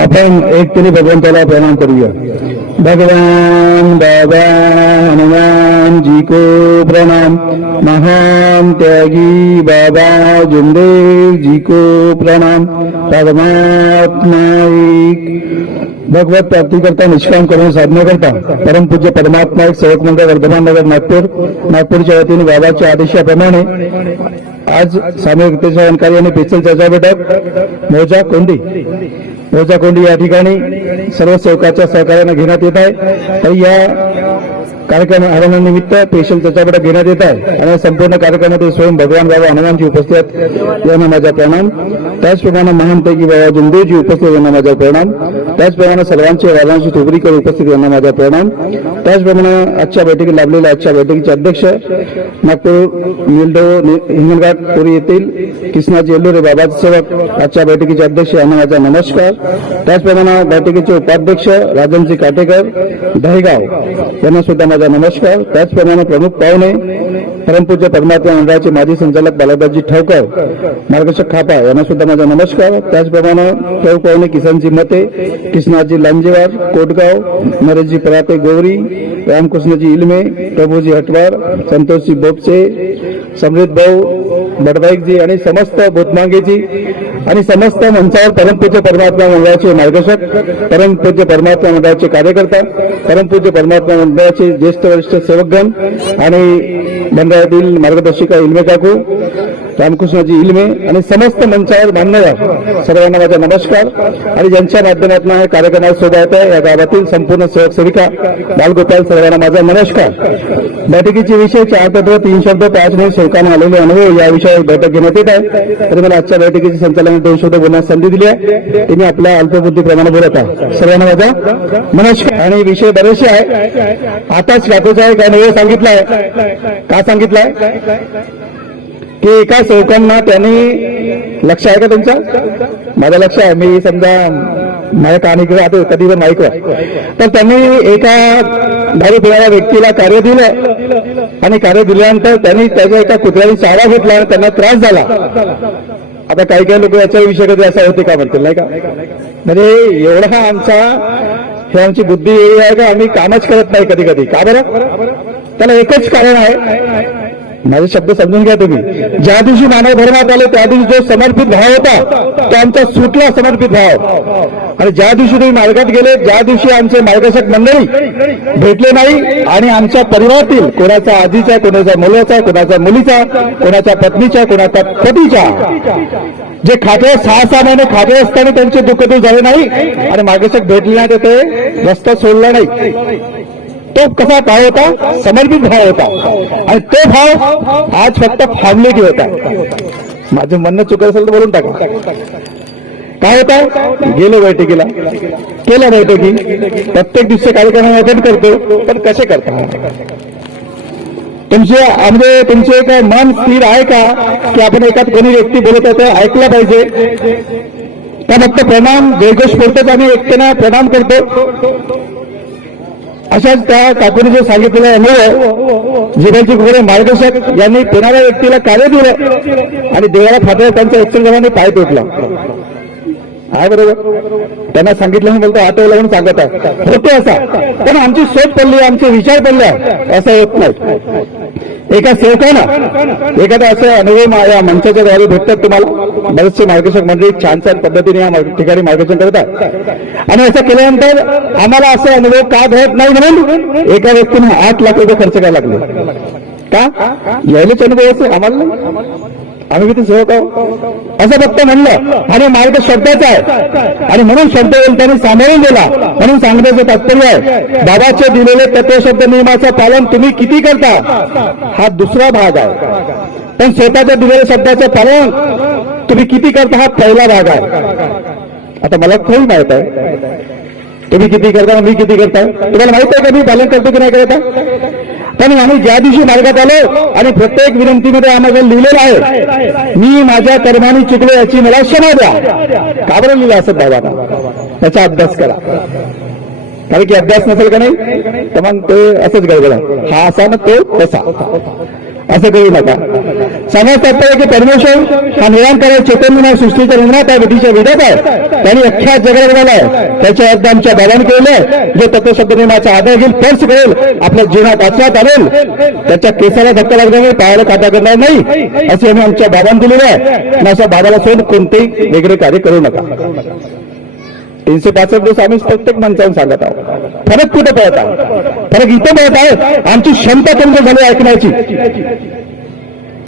आपण एकतरी भगवंताला प्रणाम करूया. भगवान बाबा हनुमान जी को प्रणाम. महान त्यागी बाबा जुमदेव जी को प्रणाम. परमात्मा एक. भगवत प्राप्ती करता निष्काम करून साधना करता परमपूज्य परमात्मा एक सेवक मंडळ वर्धमान नगर नागपूरच्या वतीने बाबाच्या आदेशाप्रमाणे आज सामूहिकतेच्या जानकारी आणि पेचल चर्चा बैठक मौजा कोंडी या ठिकाणी सर्व सेवकाच्या सहकार्याने घेण्यात येत आहे. तर या कार्यक्रम आरंभानिमित्त स्पेशल चर्चा बैठक घेण्यात येत आहे आणि संपूर्ण कार्यक्रमामध्ये स्वयं भगवान बाबा हनुमानजी उपस्थित आहेत, यांना माझा प्रणाम. त्याचप्रमाणे महानपैकी बाबा जुमदेवजी उपस्थित, यांना माझा प्रणाम. त्याचप्रमाणे सर्वांचे वालांची ठोबरीकर उपस्थित, यांना माझा प्रणाम. त्याचप्रमाणे आजच्या बैठकीत लाभलेल्या आजच्या बैठकीचे अध्यक्ष नागपूर निलडो हिंगणघाट पुरी येथील कृष्णाजी येल्लोरे बाबाचे सेवक आजच्या बैठकीचे अध्यक्ष, यांना माझा नमस्कार. त्याचप्रमाणे बैठकीचे उपाध्यक्ष राजनजी काटेकर दहेगाव, यांना सुद्धा माझा नमस्कार. त्याचप्रमाणे प्रमुख पाहुणे परमपूज्य परमात्मा मंडळाचे माजी संचालक बालादासजी ठवकर मार्गदर्शक खापा, यांना सुद्धा माझा नमस्कार. त्याचप्रमाणे प्रमुख पाहुणे किसनजी मते, कृष्णाजी लांजेवार कोटगाव, नरेशजी पराते गोवरी, रामकृष्णजी इलमे, प्रभूजी हटवार, संतोषजी बोपसे, समृद्ध भाऊ बडबाईकजी आणि समस्त बोधमांगेजी आणि समस्त मंचावर परमपूज्य परमात्मा मंडळाचे मार्गदर्शक, परमपूज्य परमात्मा मंडळाचे कार्यकर्ता, परमपूज्य परमात्मा मंडळाचे ज्येष्ठ वरिष्ठ सेवकगण आणि मंडळातील मार्गदर्शिका इल्मे काकू, रामकृष्णजी इल्मे आणि समस्त मंचावर मान्यवर सर्वांना माझा नमस्कार. आणि ज्यांच्या माध्यमातून हे कार्यक्रमात शोभा येत आहे या गावातील संपूर्ण सेवक सेविका बालगोपाल सर्वांना माझा नमस्कार. बैठकीचे विषय 4 तत्व 3 शब्द 5 मिनिट सेवकांना आलेले अनुभव या विषयावर बैठक घेण्यात येत आहे. तरी मला आजच्या बैठकीचे संचालन 2 शब्द बोलण्यास संधी दिली आहे, ते मी आपल्या अल्पबुद्धीप्रमाणे बोलत आहे. सर्वांना माझा नमस्कार. आणि विषय बरेचसे आहे, आताच वाटूचा आहे काय नवे सांगितलाय. का सांगितलंय की एका सेवकांना त्यांनी लक्ष आहे का तुमचा? माझं लक्ष आहे. मी समजा माझ्या कानिकडे राहतो कधी पण माईकवर, तर त्यांनी एका दारू पिणाऱ्या व्यक्तीला कार्य दिलं आणि कार्य दिल्यानंतर त्यांनी त्याच्या एका कुत्र्याने चारा घेतला आणि त्यांना त्रास झाला. आता काही काही लोक याच्या विषय कधी असा होते का म्हणतील नाही का, म्हणजे एवढा आमची बुद्धी एवढी आहे का आम्ही कामच करत नाही कधी कधी. का बरं? त्याला एकच कारण आहे, माझे शब्द समजून घ्या तुम्ही. ज्या दिवशी मानव धर्मात आले त्या दिवशी जो समर्पित भाव होता तो आमचा सुटला समर्पित भाव. आणि ज्या दिवशी तुम्ही मार्गात गेले, ज्या दिवशी आमचे मार्गदर्शक मंडळी भेटले नाही आणि आमच्या परिवारातील कोणाचा आजीचा, कोणाचा मुलाचा, कोणाचा मुलीचा, कोणाच्या पत्नीच्या, कोणाच्या पतीच्या, जे खाते 6-6 महिने खाते असताना त्यांचे दुःख दूर झाले नाही आणि मार्गदर्शक भेटले नाही, ते रस्ता सोडला नाही. तो कसा भाव होता? समर्पित भाव होता. आणि तो भाव आज फक्त फॉर्मॅलिटी होता. माझं म्हणणं चुकलं असेल तर बोलून टाका. काय होता? गेलो बैठकीला, केलं बैठकी, प्रत्येक दिवशी कार्यक्रम अटेंड करतो, पण कसे करता? तुमचे एक मन स्थिर आहे का की आपण एखाद कोणी व्यक्ती बोलत आहे तर ऐकलं पाहिजे का फक्त प्रणाम जयघोष बोलतात आणि एकट्यानं प्रणाम करतो? अशाच त्या काकूने जे सांगितलेलं अनुभव, जिल्ह्याचे कुठे मार्गदर्शक यांनी पिणाऱ्या व्यक्तीला कार्य दिलं आणि देवाला फाटलं, त्यांच्या एक्सचेंजराने पाय तुटला. आहे बरोबर? त्यांना सांगितलं म्हणून बोलतो आठवलं म्हणून सांगत आहे, होते असा. पण आमची सोच पडली, आमचे विचार पडले, असं होत नाही. एका सेवकानं एखादा असं अनुभव या मंचाच्या द्वारे भेटतात तुम्हाला. बरेचसे मार्गदर्शक मंडळी छान ठिकाणी ठिकाणी मार्गदर्शन करतात आणि असं केल्यानंतर आम्हाला असं अनुभव का घडत नाही म्हणून एका व्यक्तीने 8 लाख रुपये खर्च करायला लागले. का? यायलेच अनुभव असे आम्हाला, आम्ही किती सेवक आहोत असं फक्त म्हणलं. आणि मार्ग शब्दाचा आहे आणि म्हणून शब्द बोलताना सामावून दिला. म्हणून सांगण्याचं तात्पर्य आहे बाबाचे दिलेले तत्वशब्द नियमाचं पालन तुम्ही किती करता हा दुसरा भाग आहे, पण स्वतःच्या दिलेल्या शब्दाचं पालन तुम्ही किती करता हा पहिला भाग आहे. आता मला खूप माहित आहे तुम्ही किती करता, मी किती करता. तुम्हाला माहित आहे का मी पालन करतो की नाही करता? पण आम्ही ज्या दिवशी मार्गात आलो आणि प्रत्येक विनंतीमध्ये आम्हाला लिहिलेलं आहे मी माझ्या कर्माने चुकलो याची मला क्षमा द्या. का बरं लिहिलं असं बाबांना? त्याचा अभ्यास करा. कारण की अभ्यास नसेल का नाही तर मग ते असंच गडबड, हा असा ना तो तसा. असं करू नका. सांगायचं तात्पर्य की परमेश्वर हा निरंकार चैतन्य सृष्टीच्या निर्माता आहे, बुद्धीच्या विधाता आहे. त्यांनी अख्ख्या जगाला बनवलाय. त्याच्या अर्थ आमच्या बाबांनी केलेलं जो तत्वशब्द नियमाचा आधार घेऊन स्पर्श करेल, आपल्या जीवनात आचरणात आणेल, त्याच्या केसाला धक्का लागणार नाही, पायाला काटा करणार नाही, असे आम्ही आमच्या बाबांनी दिलेलं आहे. आणि अशा बाबाला सोडून कोणतेही वेगळे कार्य करू नका. 365 दिवस आम्ही प्रत्येक माणसाला सांगत आहोत. फरक कुठे पळत आहोत? फरक इथं पळत आहे आमची क्षमता कमजोर झाली ऐकण्याची.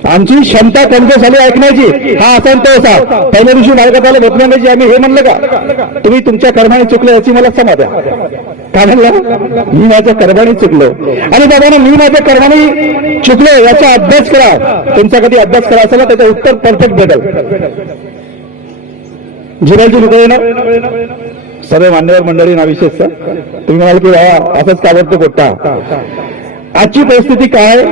आमची क्षमता कमजोर झाली ऐकण्याची. हा असा तो असा. पहिल्या दिवशी मार्गात आलं भेटण्याची आम्ही हे म्हणलं का तुम्ही तुमच्या कर्माने चुकले याची मला समाधान. काय म्हणलं? मी माझ्या कर्माने चुकलो. आणि बाबांना मी माझ्या कर्माने चुकलो याचा अभ्यास करा. तुमचा कधी अभ्यास करा असेल त्याचं उत्तर परफेक्ट भेटेल. जिरायची लोक सर्व मान्यवर मंडळी ना विशेष तुम्ही म्हणाल की बाबा असंच कावडतो गोट्टा. आजची परिस्थिती काय?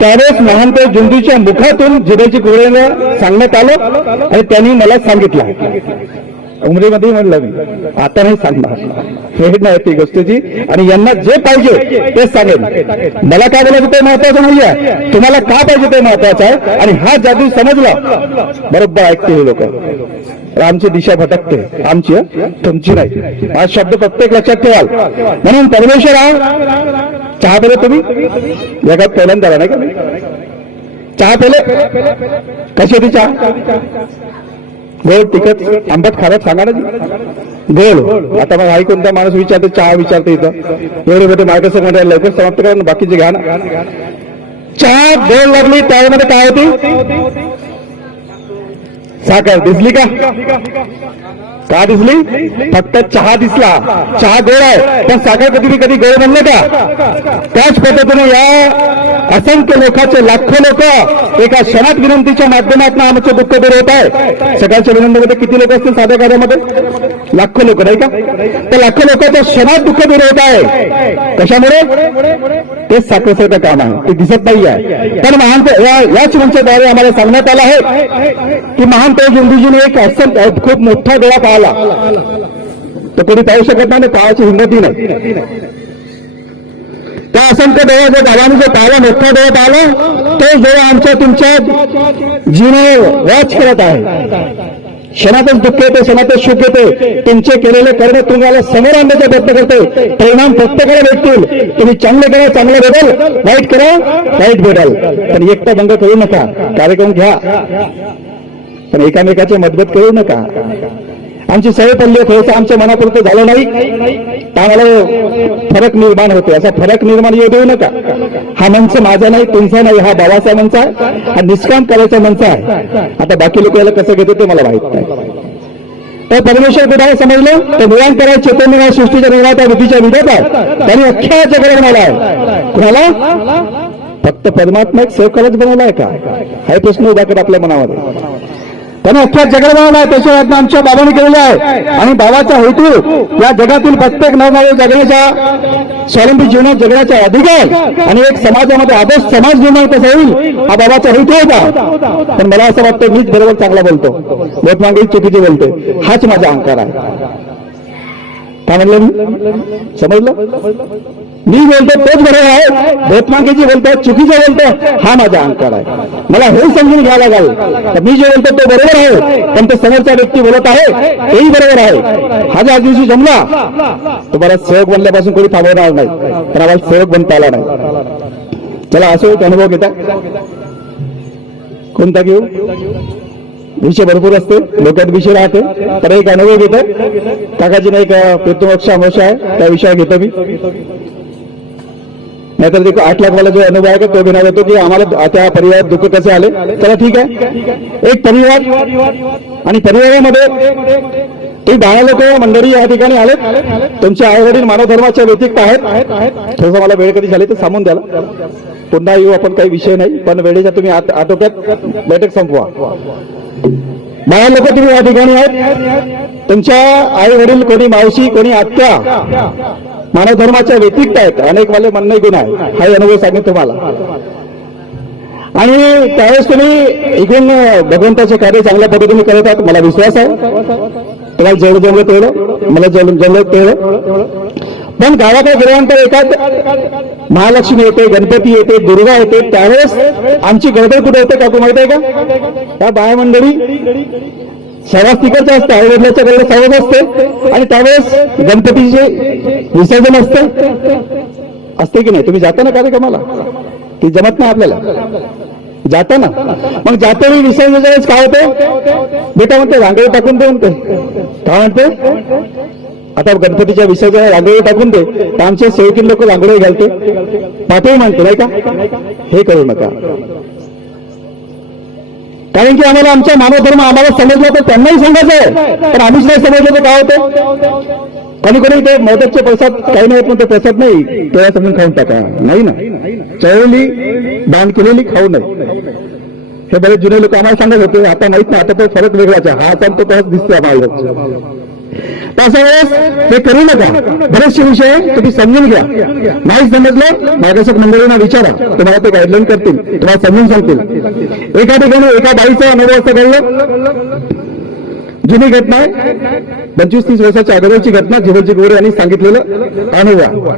त्यावेळेस महानते जुंदूच्या मुखातून जिरेची कुरेला सांगण्यात आलं आणि त्यांनी मला सांगितलं. उमरीमध्ये म्हणलं मी आता नाही सांगणार, हे नाही ती गोष्टीची. आणि यांना जे पाहिजे तेच सांगेल. मला काय बोलायचं ते महत्वाचं नाहीये, तुम्हाला काय पाहिजे ते महत्वाचं आहे. आणि हा जादू समजला बरोबर ऐकते हे लोक. आमची दिशा भटकते, आमची तुमची नाही. हा शब्द प्रत्येक लक्षात ठेवाल. म्हणून परमेश्वर चहा पेले तुम्ही जगात पहिल्यांदा नाही का? चहा पेले कशी होती चहा? गोड तिखट आंबट खारट सांगा ना. गोड. आता मग आई कोणता माणूस विचारते चहा विचारते इथं एवढे मोठे मार्गदर्शक मंडळ लवकर समाप्त करा, बाकीचे घ्या ना. चहा गोड लागली त्यामध्ये काय होती? साखर दिसली का? का दिसली? फक्त चहा दिसला. चहा गोड आहे पण साखर कधी कधी गोड बनलं का? त्याच पद्धतीने या असंख्य लोकांचे लाखो लोक एका क्षणात विनंतीच्या माध्यमातून आमचं दुःख दूर होत आहे. सकाळच्या विनंतीमध्ये किती लोक असतील साध्या कार्यामध्ये? लाखो लोक नाही का? त्या लाखो लोकांच्या क्षणात दुःख दूर होत आहे. कशामुळे? तेच साखरेसारखं काम आहे, ते दिसत नाही आहे. पण महान याच मंचाद्वारे आम्हाला सांगण्यात आलं आहे की महान ते जुंदूजीने एक असं खूप मोठा डोळा पाहिला. तो कोणी पाहू शकत नाही, पाहायची हिंमतही नाही. त्या असंख्य डोळा जो गावाने जो पाहिला, मोठा डोळा पाहिला, तो डोळा आमच्या तुमच्या जीवनावर वॉच करत आहे. क्षणातच दुःख येते, क्षणातच सुख येते. तुमचे केलेले कर्म तुम्हाला समोर आणण्याचा प्रयत्न करते. परिणाम प्रत्येकाला भेटतील. तुम्ही चांगले करा, चांगलं भेटेल. वाईट करा, वाईट भेटेल. पण एकटा भंग करू नका. कार्यक्रम घ्या पण एकामेकाचे मतभेद करू नका. आमची सवय पडली थोडंसं आमच्या मनापुरतं झालं नाही आम्हाला फरक निर्माण होते. असा फरक निर्माण येऊ देऊ नका. हा मंच माझा नाही, तुमचा नाही, हा बाबाचा मंच आहे, हा निष्काम करायचा मंच आहे. आता बाकी लोक याला कसं घेतो ते मला माहित नाही. तर परमेश्वर कुठे समजलं तर निरंकार चैतन्य सृष्टीच्या निर्माता बुद्धीच्या विधाता त्यांनी अख्ख्या जगाला बनवला आहे. कुणाला? फक्त परमात्मा एक सेवकालाच बनवला आहे का? हा प्रश्न उभा कर आपल्या मनामध्ये. त्याने अख्ख्या जगाला बनवला आहे. त्याच्या आमच्या बाबांनी केलेला आहे. आणि बाबाचा हेतू या जगातील प्रत्येक नवनवे जगण्याच्या स्वावलंबी जीवनात जगण्याचा अधिकार आणि एक समाजामध्ये आदर्श समाज निर्माण कसा होईल हा बाबाचा हेतू होता. पण मला असं वाटतं मीच बरोबर चांगला बोलतो, लोकमांगी चुकीचे बोलते. हाच माझा अहंकार आहे. काय म्हणलं मी? समजलं? मी बोलतो तोच बरोबर आहे, भोतमांगीजी बोलतो चुकीचं बोलतो, हा माझा अहंकार आहे. मला हे समजून घ्यायला लागेल तर मी जे बोलतो तो बरोबर आहे, पण तो समोरचा व्यक्ती बोलत आहे तेही बरोबर आहे. हा ज्या दिवशी जमला तुम्हाला सेवक बनल्यापासून कोणी थांबवणार नाही, पण आम्हाला सेवक बनता आला नाही. चला असं एक अनुभव घेता. कोणता घेऊ? विषय भरपूर असते, डोक्यात विषय राहते. तर एक अनुभव घेतो. काकाजी नाही का पेतुमोक्ष अमोक्ष आहे त्या विषयावर घेतो मी. नाहीतर देखो 8 लाख वाला जो अनुभव आहे का तो घेणार होतो की आम्हाला त्या परिवारात दुःख कसे आले. चला ठीक आहे. एक परिवार आणि परिवारामध्ये ते 10 लोक मंडळी या ठिकाणी आलेत. तुमचे आई वडील मानव धर्माच्या व्यतिरिक्त आहेत. थोडंसं मला वेळ कधी झाली तर सांगून द्याला. पुन्हा येऊ आपण, काही विषय नाही, पण वेळेच्या तुम्ही आटोक्यात बैठक संपवा. 10 लोक तुम्ही या ठिकाणी आहेत. तुमच्या आई वडील, कोणी मावशी, कोणी आत्या मानव धर्माच्या व्यतिरिक्त आहेत. अनेक वाले म्हणणे गुण आहे. हा अनुभव सांगेन तुम्हाला. आणि त्यावेळेस तुम्ही इकडून भगवंताचे कार्य चांगल्या पद्धतीने करत आहात, मला विश्वास आहे. तुम्हाला जेवढं जमलं तेवढं, मला जमलं तेवढं. पण गावाकडे गेल्यानंतर एखाद महालक्ष्मी येते, गणपती येते, दुर्गा येते, त्यावेळेस आमची गडबड कुठे होते काकू माहिती आहे का? त्या बाया मंडळी सहवास तिकडचे असते, आई वडिलाच्या कडे सहवास असते आणि त्यावेळेस गणपतीचे विसर्जन असते की नाही? तुम्ही जाता ना कार्यक्रमाला? ती जमत नाही आपल्याला जाता ना. मग जाताना विसर्जनाच्या वेळेस काय होते? बेटा म्हणते रांगोळी टाकून दे म्हणते. काय म्हणते? आता गणपतीच्या विसर्जनाला रांगोळी टाकून दे, तर आमचे सेवकीन लोक रांगोळी घालते, पाठवून म्हणते नाही का? हे करू नका. कारण की आम्हाला आमचा मानवधर्म आम्हाला समजला तर त्यांनाही सांगायचं आहे, पण आम्हीच नाही समजलं तर काय होतं? कोणी ते मोदकचे प्रसाद काही नाही, पण ते प्रसाद नाही तेव्हा समजून खाऊन टाका. नाही ना, चळवली दान केलेली खाऊ नये. हे बरेच जुने लोक आम्हाला सांगत होते. आता माहित नाही, आता तो फरक वेगळाच आहे. हा सांगतो तसाच दिसतो आम्हाला. तशा वेळेस हे करू नका. बरेचसे विषय तुम्ही समजून घ्या. नाही समजलं मार्गदर्शक मंडळींना विचारा, तुम्हाला ते गाईडलाईन करतील, तुम्हाला समजून सांगतील. एका ठिकाणी एका बाईचा अनुभव असं घडलं. जुनी घटना आहे, 25-30 वर्षाच्या अगोदरची घटना. जीवनजी गोरे यांनी सांगितलेलं अनुभव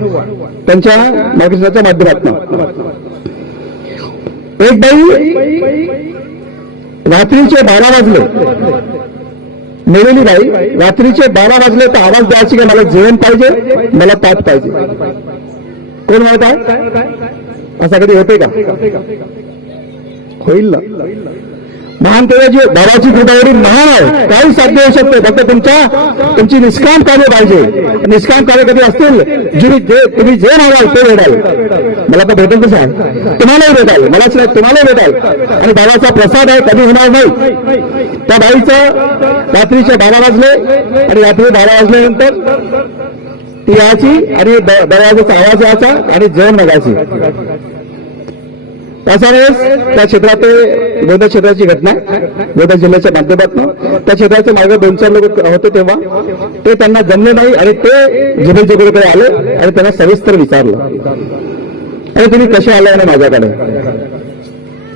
त्यांच्या मार्गदर्शनाच्या माध्यमातून. एक बाई रात्रीचे 12 वाजले, मेलेली बाई रात्रीचे 12 वाजले तर आवाज द्यायची की मला जेवण पाहिजे, मला ताट पाहिजे. कोण म्हणत आहे? असं कधी होते का? होईल ना. महान तेव्हाची भावाची कृपावरील महान आहे, काही साध्य होऊ शकते. फक्त तुमची निष्काम कार्य पाहिजे. निष्काम कार्य कधी असतील, तुम्ही जे म्हणाल ते भेटाल. मला तर भेटेल कसं आहे? तुम्हालाही भेटाल, मलाच नाही तुम्हालाही भेटाल. आणि बाबाचा प्रसाद आहे, कधी होणार नाही. त्या बाईचं रात्रीचे 12 वाजले आणि रात्री 12 वाजल्यानंतर ती यायची आणि दरवाजाचा आवाज यायचा आणि जेवण बघायची. अशा वेळेस त्या क्षेत्रात गोंदिया क्षेत्राची घटना, गोंदिया जिल्ह्याच्या माध्यमातून त्या क्षेत्राचे मार्ग 2-4 लोक होते तेव्हा ते त्यांना जमले नाही आणि ते जिल्ह्याकडे आले आणि त्यांना सविस्तर विचारलं, अरे तुम्ही कसे आले आणि माझ्याकडे?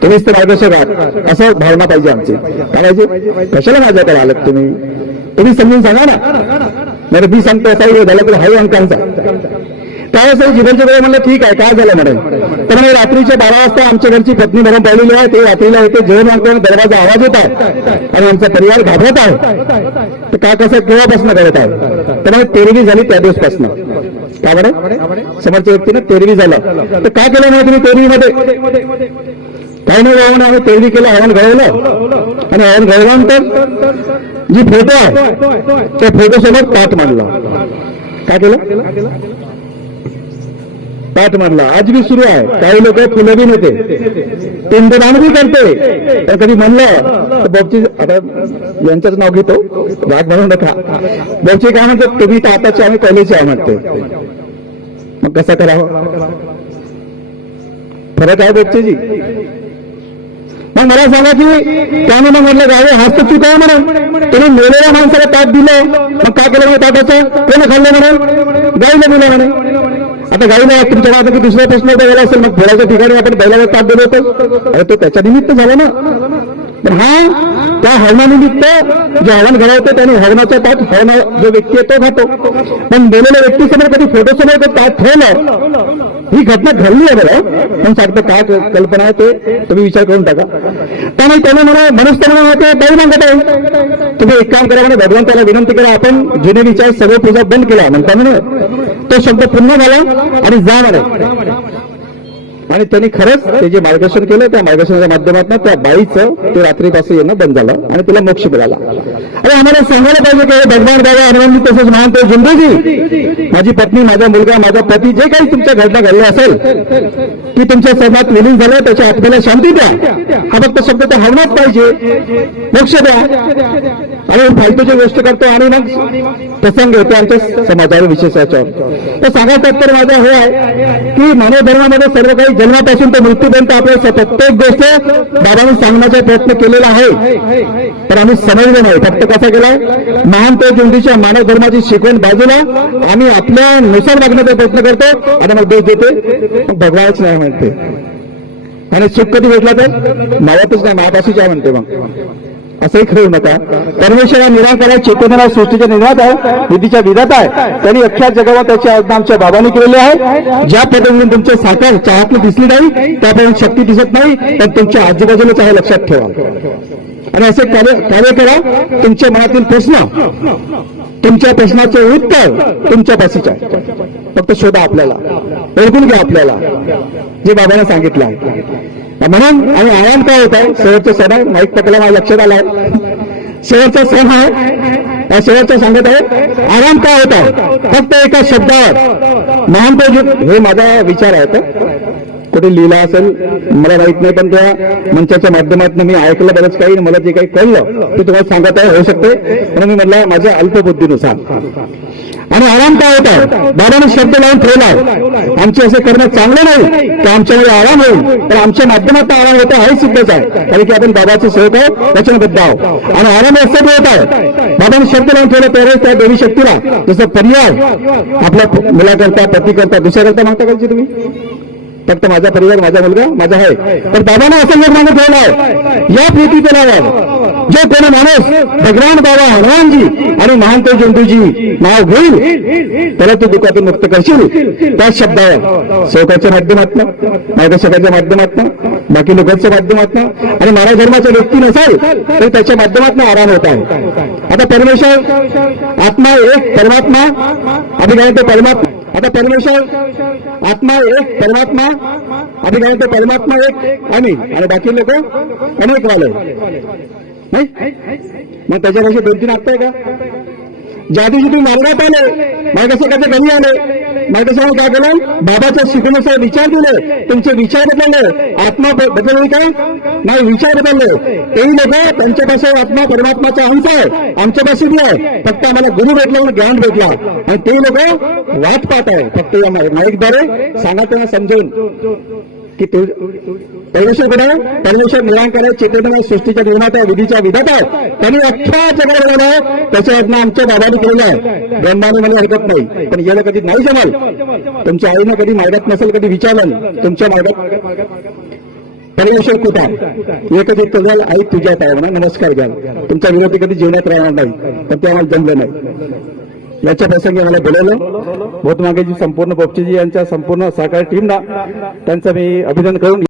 तुम्हीच तर मार्गदर्शक आहात असं भावना पाहिजे आमची. काय कशाला माझ्याकडे आलात तुम्ही समजून सांगा ना. नाही मी सांगतो असाही झाला तर हाही अंकांचा. त्यावेळेस जीवनच्या वेळी म्हणलं ठीक आहे, काय झालं मॅडम? तर म्हणजे रात्रीच्या 12 वाजता आमच्या घरची पत्नी मरण पाहिलेली आहे, ते रात्रीला येते, जेवण मागतो, दरवाजा आवाज येत आहे आणि आमचा परिवार घाबरत आहे. तर का कसं केव्हापासून करत आहे? तर तेरवी झाली त्या दिवसपासून. का बरं? समोरच्या व्यक्तीनं तेरवी झालं तर का केलं नाही तुम्ही तेरवीमध्ये? काही नाही बाबा, आम्ही तेरवी केलं, हवन घडवलं आणि हवन घडवल्यानंतर जी फोटो आहे त्या फोटोसोबत पाठ मांडला. काय केलं? पाठ मांडला. आज बी सुरू आहे. काही लोक फुलं बी नेते, पिंडदान बी करते. पण कधी म्हणलं तर बाबची, आता यांचंच नाव घेतो, राग म्हणू नका. बाबची काय म्हणतात, तुम्ही तर आताचे आम्ही पहिलेचे आहे म्हणते. मग कसं करावं? फरक आहे बाबचीजी. मग मला सांगा की त्याने मग म्हटलं गावे हाच तर चूक आहे म्हणून तुम्ही मेलेल्या माणसाला ताट दिलं, मग काय केलं म्हणे ताटाचं? कोण खाल्लं म्हणून? गाईला दिलं म्हणे. आता गाईला तुमच्या आता की दुसरा प्रश्न गेला असेल, मग घोड्याच्या ठिकाणी आपण बैलाला ताट दिलं होतं, अरे तो त्याच्या निमित्त झाला ना. पण हा त्या हवनानिमित्त जे हवन घडवतो त्याने हवनाचा ताट हवना जो व्यक्ती आहे तो खातो. पण मेलेल्या व्यक्तीसमोर कधी फोटोसमोर ताट ठेवलं, ही घटना घडली आहे बरं. पण सांगतो काय कल्पना आहे ते तुम्ही विचार करून टाका. त्यामुळे त्याने मला मनुष्य म्हणून ते बाई मागत आहे. तुम्ही एक काम करा म्हणे, भगवंताला विनंती करा, आपण जुने विचार सर्व पूजा बंद केला म्हणता म्हणे. तो शब्द पुन्हा झाला आणि जा म्हणे. आणि त्यांनी खरंच ते जे मार्गदर्शन केलं त्या मार्गदर्शनाच्या माध्यमातून त्या बाईचं ते रात्रीपासून येणं बंद झालं आणि तिला मोक्ष मिळाला. अरे आम्हाला सांगायला पाहिजे की भगवान बाबा हनुमानजी तसंच महानतो जिंदगी, माझी पत्नी, माझा मुलगा, माझा पती, जे काही तुमच्या घटना घडल्या असेल की तुमच्या समाजात विलीन झालं, त्याच्या आत्म्याला शांती द्या. हा फक्त शब्द त्या हवनात पाहिजे, मोक्ष द्या. आणि फालतूची गोष्ट करतो आणि मग प्रसंग येतो आमच्या समाजावर विशेषाच्यावर. तर सांगायचं तर माझा हे आहे की मानव धर्मामध्ये सर्व काही जन्मापासून ते मृत्यूपर्यंत आपल्या प्रत्येक गोष्ट बाबांनी सांगण्याचा प्रयत्न केलेला आहे, पण आम्ही समजलं नाही. फक्त कसा केलाय, महान तो जिंदीच्या मानव धर्माची शिकवण बाजूला आम्ही आपल्या नुसार वागण्याचा प्रयत्न करतो आणि मग दोष देते, मग भगवानच नाही म्हणते. आणि सुख कधी भेटला तर मायातच नाही, महापाशीच आहे म्हणते. मग असंही खेळू नका. परमेश्वर हा निराकार आहे, चेतनाला सृष्टीच्या निर्मात आहे, विधीच्या विधाता आहे. त्यांनी अख्ख्या जगावर त्याची आज्ञा आमच्या बाबांनी केलेली आहे. ज्या पद्धतीने तुमचे साकार चाहत दिसली नाही त्यापर्यंत शक्ती दिसत नाही, पण तुमच्या आजूबाजूला चाहे लक्षात ठेवा आणि असे कार्य करा. तुमच्या मनातील प्रश्न, तुमच्या प्रश्नाचे उत्तर तुमच्या पाशीच आहे. फक्त शोधा आपल्याला, ओळखून घ्या आपल्याला जे बाबांना सांगितलं आहे. म्हणून आणि आराम काय होत आहे, शेवटचा सण आहे. माईक पकडला माझ्या लक्षात आलाय, शेवटचा सण आहे. या शेवटचा सांगत आहे आराम काय होत आहे, फक्त एका शब्दावर महान पाहिजे. हे माझा विचार आहे. कुठे लिहिला असेल मला माहित नाही, पण त्या मंचाच्या माध्यमातून मी ऐकलं बरंच काही, मला जे काही कळलं ते तुम्हाला सांगत आहे. होऊ शकते म्हणून मी म्हणलं माझ्या अल्पबुद्धीनुसार. आणि आराम काय होत आहे, बाबाने शब्द लावून ठेवला. आमचे असे करणं चांगलं नाही की आमच्याकडे आराम होईल, तर आमच्या माध्यमातून आराम होता हे सिद्धच आहे. कारण की आपण बाबाचे सेवक आहोत, वचनबद्ध आहोत. आणि आराम असं होत आहे, बाबाने शब्द लावून ठेवला त्यावेळेस त्या देवी शक्तीला जसं पर्याय आपल्या मुलाकरता, पतीकरता, दुसऱ्याकरता मागता करायची तुम्ही. फक्त माझा परिवार, माझा मुलगा, माझा आहे. तर बाबाने असं निर्माण ठेवला आहे, या प्रीती केल्यावर जो कोणी माणूस भगवान बाबा हनुमानजी आणि महंत जंतूजी नाव घेईल त्याला तू दुःखातून मुक्त करशील. त्या शब्दावर शोकाच्या माध्यमातून, मार्गशकाच्या माध्यमातून, बाकी लोकांच्या माध्यमातून आणि महाराज धर्माचा व्यक्ती नसाल तर त्याच्या माध्यमातून आराम होत आहे. आता परमेश्वर आत्मा एक, परमात्मा अभिगायतो परमात्मा. आता परमेश्वर आत्मा एक, परमात्मा अभिगायतो परमात्मा एक आणि बाकी लोक अनेक वाले नाही. मग त्याच्यापेक्षा 2-3 आत्ता आहे का? ज्या दिवशी तुम्ही मार्गात आले, मार्गदर्शकाच्या घरी आले, मार्गदर्शकाने काय केलं, बाबाच्या शिकवण्याचा विचार दिले, तुमचे विचार बदलले. आत्मा बदलले का नाही, विचार बदलले. तेही लोक त्यांच्यापासून आत्मा परमात्माचा अंश आहे, आमच्यापासून बी आहे. फक्त आम्हाला गुरु भेटला म्हणून ज्ञान भेटला आणि ते लोक वाट पाहत आहे. फक्त या माईकद्वारे सांगा त्यांना समजून की परमेश्वर कुठे, परमेश्वर निरांकार आहे, चेतना सृष्टीच्या निर्माता आहे, विधीच्या विधाता आहे. त्यांनी अख्ख्या जगाला बनवलं आहे, त्याच्या आज्ञा आमच्या बाबाने केलेलं आहे. ब्रह्माने मला हरकत नाही, पण याला कधी नाही जमाल. तुमच्या आईनं कधी मार्गात नसेल कधी विचारलं तुमच्या मार्गात परमेश्वर कुठे हे कधी कळाल, आई तुझ्यात आहे म्हणा, नमस्कार घ्याल. तुमचा विरोधी कधी जीवनात राहणार नाही, पण ते आम्हाला जमलं नाही. याच्या प्रसंगी मला बोलवलं. भूतमागेची संपूर्ण पोपचीजी यांच्या संपूर्ण सहकारी टीमला त्यांचं मी अभिनंदन करून